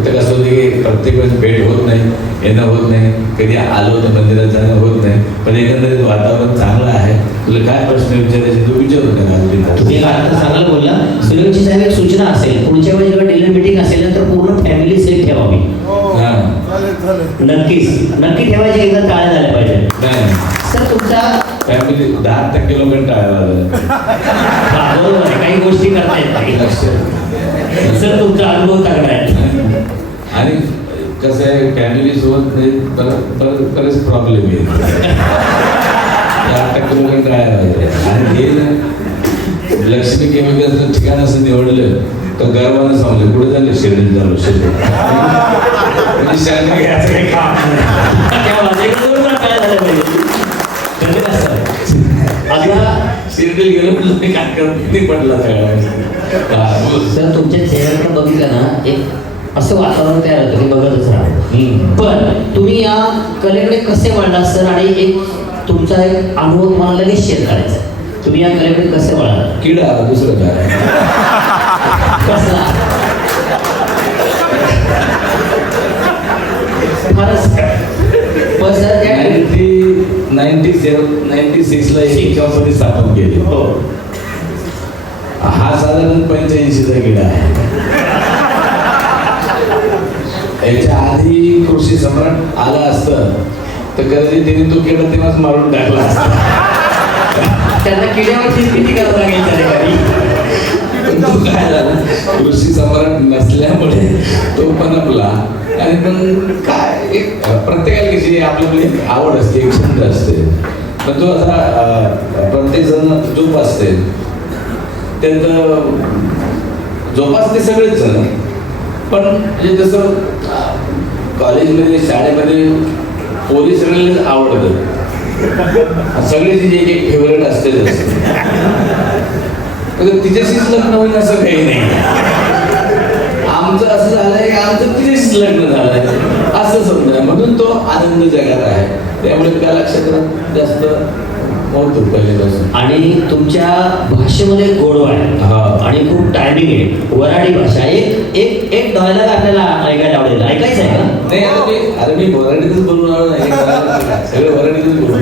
फक्त कसं होतं की प्रत्येक वेळेस भेट होत नाही येणं होत नाही कधी आलो तर मंदिरात जाणं होत नाही पण एकंदरीत वातावरण चांगलं आहे. तुला काय प्रश्न विचारायचे तू विचारू का तुम्ही चांगलं बोलला. सूर्यवंशी साहेब एक सूचना असेल पुढच्या वेळी जेव्हा डिलर मिटिंग असेल ना तर पूर्ण फॅमिली सेट ठेवावी हा नक्कीच. नक्की ठेवायची एकदा टाळ्या झाल्या पाहिजे. सर तुमचा फॅमिली दहा टक्के लोकांना टाळायला बरोबर काही गोष्टी करता येत नाही. सर तुमचा अनुभव चांगला आहे. आणि कसं आहे फॅमिली सोबत नाही परत परत बरेच प्रॉब्लेम येईल काय पाहिजे आणि हे लक्ष्मी केमिकलचं ठिकाण असं निवडलं तर गर्वानं सांगलं कुठे झालं शेड्यूल झालं शेड्यूल? म्हणजे शाळेत घ्यायचं काही काम गेलो म्हणजे काय करत नाही पडला सगळ्या सर तुमच्या चेहऱ्याकडे बघितलं ना एक असं वातावरण तयार होतं की बघतच राहा हम्म. पण तुम्ही या कलेकडे कसे वळला सर? आणि एक तुमचा एक अनुभव तुम्हाला लगेच शेअर करायचा. तुम्ही या कलेकडे कसे वळला किडा दुसरं काय? कसला? फारच. पण सर त्या नाईन्टी नाईन्टी सेवन नाईन्टी सिक्सला एक कंपनी स्थापन केली. हो. हा साधारण पंच्याऐंशीचा किडा आहे. याच्या आधी कृषी सम्राट आला असतं तर कधी तिने तो किडा तेव्हाच मारून टाकला असता. त्यांना किड्यावरची किती करावं लागेल त्या ठिकाणी? पण तो काय झाला? कृषी सम्राट नसल्यामुळे तो पनपला. आणि पण काय एक प्रत्येकाला कशी आपल्याला एक आवड असते एक छंद असते. पण तो असा प्रत्येक जण जोपासते. त्यात जोपासते सगळेच जण. पण म्हणजे जसं कॉलेजमध्ये शाळेमध्ये पोलीस सगळ्यांनाच आवडतं. सगळ्याची एक एक फेवरेट असते तिच्याशीच लग्न होईल असं काही नाही. आमचं असं झालंय की आमचं तिच्याशीच लग्न झालंय. असं समजा. म्हणून तो आनंद जगात आहे. त्यामुळे त्या लक्षात जास्त होतो पहिल्यापासून आणि तुमच्या भाषेमध्ये गोडवा आहे. आणि खूप टायमिंग आहे. वराडी भाषा. एक एक एक डायलॉग आपल्याला ऐकायला आवडेल. ऐकायचं आहे का? नाही आता मी अरे मी वराडीतच बोलून आलो नाही. सगळं वराडीतच बोलून.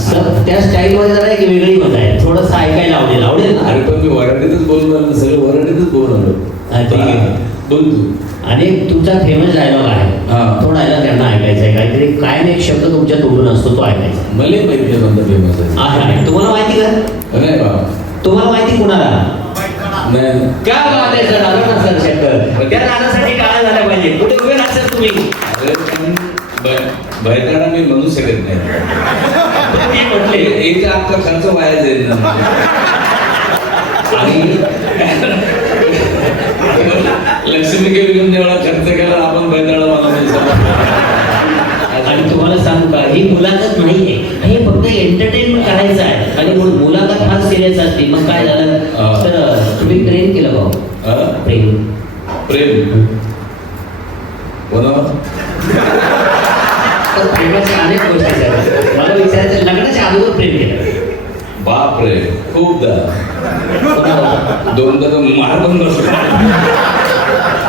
सर त्या स्टाईलमध्ये जरा एक वेगळी मजा आहे. थोडंसं ऐकायला आवडेल. आवडेल ना? अरे पण मी वराडीतच बोलून आलो. सगळं वराडीतच बोलून आलो. बोल तू. आणि तुमचा फेमस डायलॉग आहे. एक शब्द तुमच्या तोडून असतो तो ऐकायचा मला माहिती आहे कोणता फेमस आहे आहे आहे. तुम्हाला माहिती का? नाही बाबा तुम्हाला माहिती कुणाला? नाही. क्या बात आहे सर सर शंकर त्या झालं पाहिजे? कुठे उभे राहतात तुम्ही? अरे पण ब- बैताडा मी म्हणू शकत नाही. म्हटले. एक अख्खा खर्च वाया जाईल ना. आणि लक्ष्मी केली एवढा खर्च केला आपण बैताडा मला का ही मुलाखत नाहीये. हे फक्त एंटरटेनमेंट करायचं आहे. आणि म्हणून मुलाखत फार सिरियस असते. मग काय झालं. तर तुम्ही प्रेम केलं भाऊ. प्रेम. प्रेम. प्रेमाच्या अनेक गोष्टी आहेत मला विचारायचं लग्नाच्या अगोदर प्रेम केलं. बाप रे खूपदा? दोनदा तर मार पण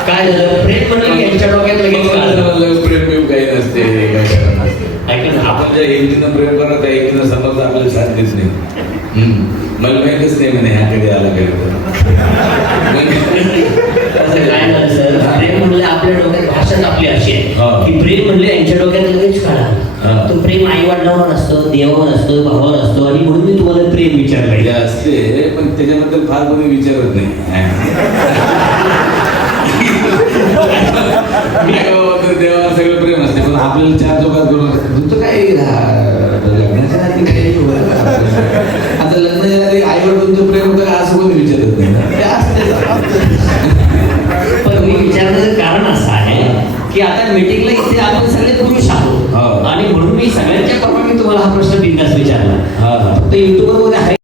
काय झालं? प्रेम यांच्या डोक्यात लगेच? प्रेम काही नसते काही नसते. आपण ज्या एकटीनं प्रेम करत त्या एकटीनं समज आपल्याला साथ देत नाही. मला माहितच नाही म्हणे ह्याकडे आला काय म्हणलं आपल्या डोक्यात भाषाच आपली अशी. आहे. की प्रेम म्हणले यांच्या डोक्यात लगेच. काढा. तो प्रेम आई वडिलांवर असतो देवावर असतो भावावर असतो आणि म्हणून मी तुम्हाला प्रेम विचारलं. असते पण त्याच्याबद्दल फार कोणी विचारत नाही. आपल्याला चार चौकात करून तुमचं काय लग्नाच्या आधी काही आता लग्नाच्या आधी आईवर तुमचं प्रेम करा असं कोणी विचारत नाही पण मी विचारण्याचं कारण असं आहे की आता मीटिंगला इथे आपण सगळे पुरुष आहोत. आणि म्हणून मी सगळ्यांच्या परवा तुम्हाला हा प्रश्न बिंदास विचारला. फक्त मध्ये आहे.